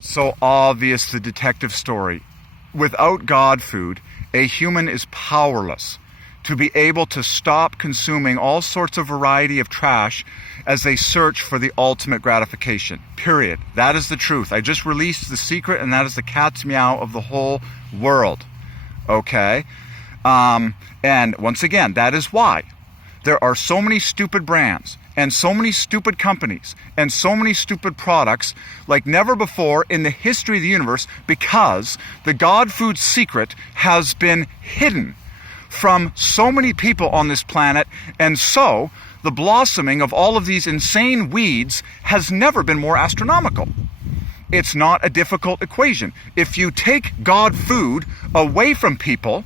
So obvious, the detective story. Without God food, a human is powerless to be able to stop consuming all sorts of variety of trash as they search for the ultimate gratification. Period. That is the truth. I just released the secret, and that is the cat's meow of the whole world. Okay? And once again, that is why there are so many stupid brands and so many stupid companies and so many stupid products like never before in the history of the universe, because the God food secret has been hidden from so many people on this planet. And so the blossoming of all of these insane weeds has never been more astronomical. It's not a difficult equation. If you take God food away from people,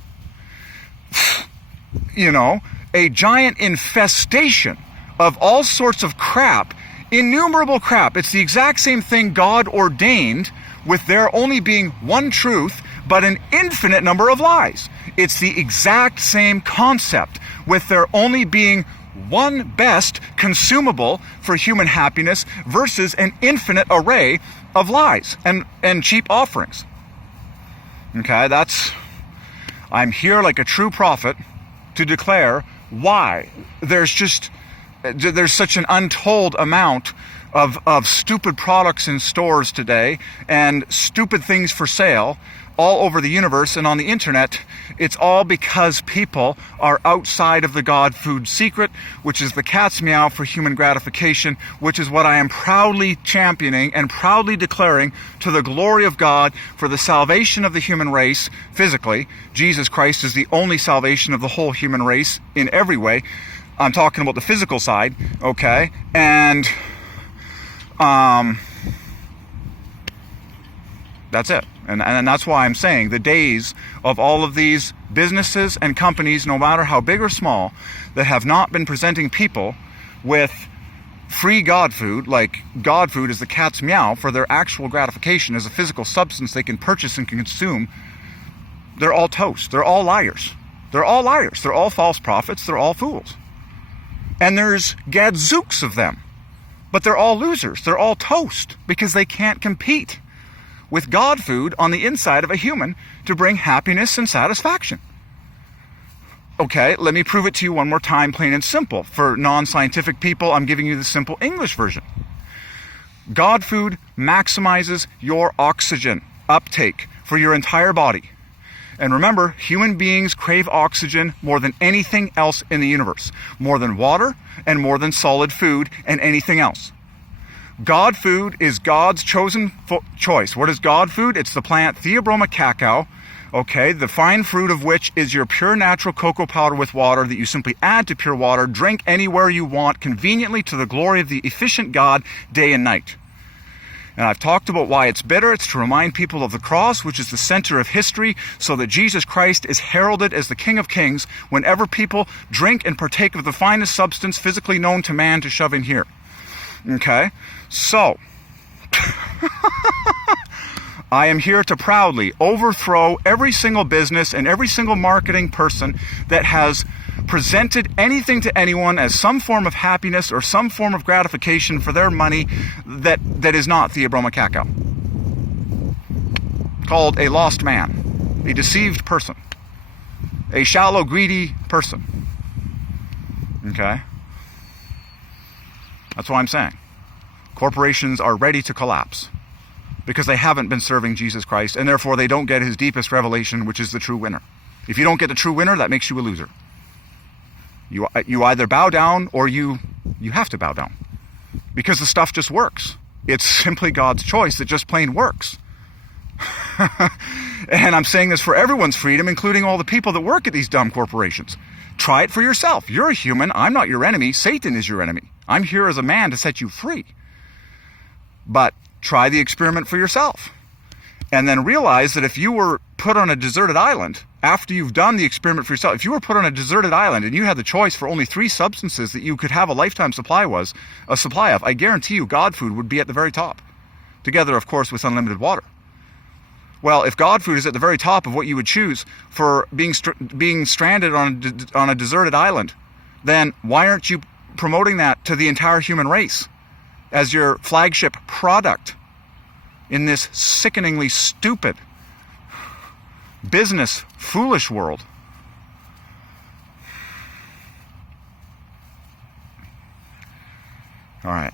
a giant infestation of all sorts of crap, innumerable crap. It's the exact same thing God ordained, with there only being one truth, but an infinite number of lies. It's the exact same concept, with there only being one best consumable for human happiness versus an infinite array of lies and cheap offerings. Okay, I'm here like a true prophet to declare why there's such an untold amount of stupid products in stores today and stupid things for sale all over the universe and on the internet. It's all because people are outside of the God food secret, which is the cat's meow for human gratification, which is what I am proudly championing and proudly declaring to the glory of God for the salvation of the human race physically. Jesus Christ is the only salvation of the whole human race in every way. I'm talking about the physical side, okay? And that's it. And that's why I'm saying the days of all of these businesses and companies, no matter how big or small, that have not been presenting people with free God food, like God food is the cat's meow for their actual gratification as a physical substance they can purchase and consume, they're all toast. They're all liars. They're all liars. They're all false prophets. They're all fools. And there's gadzooks of them. But they're all losers. They're all toast because they can't compete with God food on the inside of a human to bring happiness and satisfaction. Okay, let me prove it to you one more time, plain and simple. For non-scientific people, I'm giving you the simple English version. God food maximizes your oxygen uptake for your entire body. And remember, human beings crave oxygen more than anything else in the universe. More than water and more than solid food and anything else. God food is God's chosen choice. What is God food? It's the plant Theobroma cacao, okay, the fine fruit of which is your pure natural cocoa powder with water that you simply add to pure water, drink anywhere you want, conveniently to the glory of the efficient God, day and night. And I've talked about why it's bitter. It's to remind people of the cross, which is the center of history, so that Jesus Christ is heralded as the King of Kings whenever people drink and partake of the finest substance physically known to man to shove in here. Okay? So, I am here to proudly overthrow every single business and every single marketing person that has presented anything to anyone as some form of happiness or some form of gratification for their money that is not Theobroma cacao. Called a lost man, a deceived person, a shallow, greedy person. Okay? That's what I'm saying. Corporations are ready to collapse because they haven't been serving Jesus Christ, and therefore they don't get his deepest revelation, which is the true winner. If you don't get the true winner, that makes you a loser. You either bow down or you have to bow down because the stuff just works. It's simply God's choice that just plain works. And I'm saying this for everyone's freedom, including all the people that work at these dumb corporations. Try it for yourself. You're a human. I'm not your enemy. Satan is your enemy. I'm here as a man to set you free. But try the experiment for yourself. And then realize that if you were put on a deserted island, after you've done the experiment for yourself, if you were put on a deserted island and you had the choice for only 3 substances that you could have a lifetime supply of, I guarantee you God food would be at the very top. Together, of course, with unlimited water. Well, if God food is at the very top of what you would choose for being stranded on a deserted island, then why aren't you promoting that to the entire human race as your flagship product in this sickeningly stupid, business, foolish world. All right.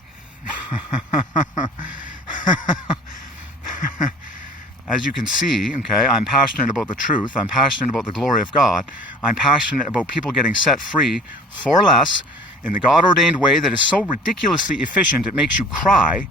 As you can see, okay, I'm passionate about the truth. I'm passionate about the glory of God. I'm passionate about people getting set free for less in the God-ordained way that is so ridiculously efficient it makes you cry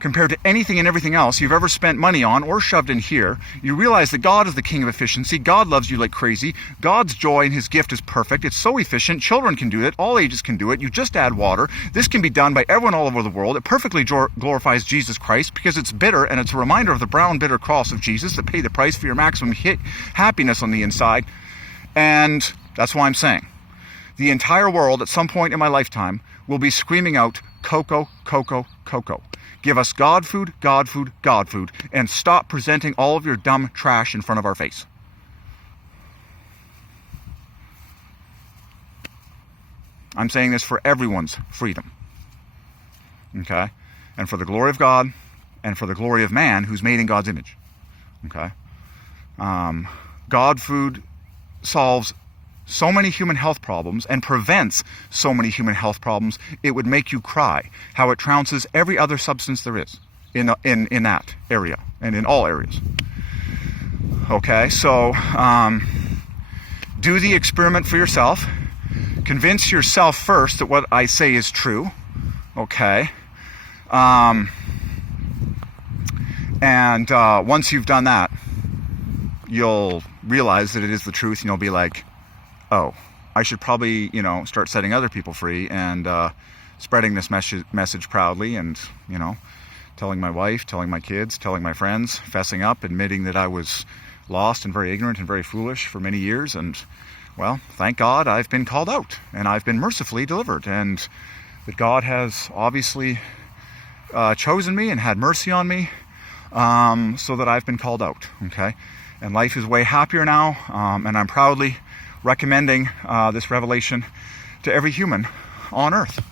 compared to anything and everything else you've ever spent money on or shoved in here. You realize that God is the king of efficiency. God loves you like crazy. God's joy and his gift is perfect. It's so efficient. Children can do it. All ages can do it. You just add water. This can be done by everyone all over the world. It perfectly glorifies Jesus Christ because it's bitter, and it's a reminder of the brown, bitter cross of Jesus that paid the price for your maximum happiness on the inside. And that's why I'm saying the entire world at some point in my lifetime will be screaming out, cocoa, cocoa, cocoa. Give us God food, God food, God food, and stop presenting all of your dumb trash in front of our face. I'm saying this for everyone's freedom. Okay? And for the glory of God, and for the glory of man who's made in God's image. Okay? God food solves so many human health problems and prevents so many human health problems, it would make you cry how it trounces every other substance there is in that area and in all areas. Okay, so do the experiment for yourself. Convince yourself first that what I say is true. Okay. And once you've done that, you'll realize that it is the truth, and you'll be like, oh, I should probably, start setting other people free and spreading this message proudly and, telling my wife, telling my kids, telling my friends, fessing up, admitting that I was lost and very ignorant and very foolish for many years. And, well, thank God I've been called out and I've been mercifully delivered, and that God has obviously chosen me and had mercy on me so that I've been called out, okay? And life is way happier now, and I'm proudly recommending this revelation to every human on earth.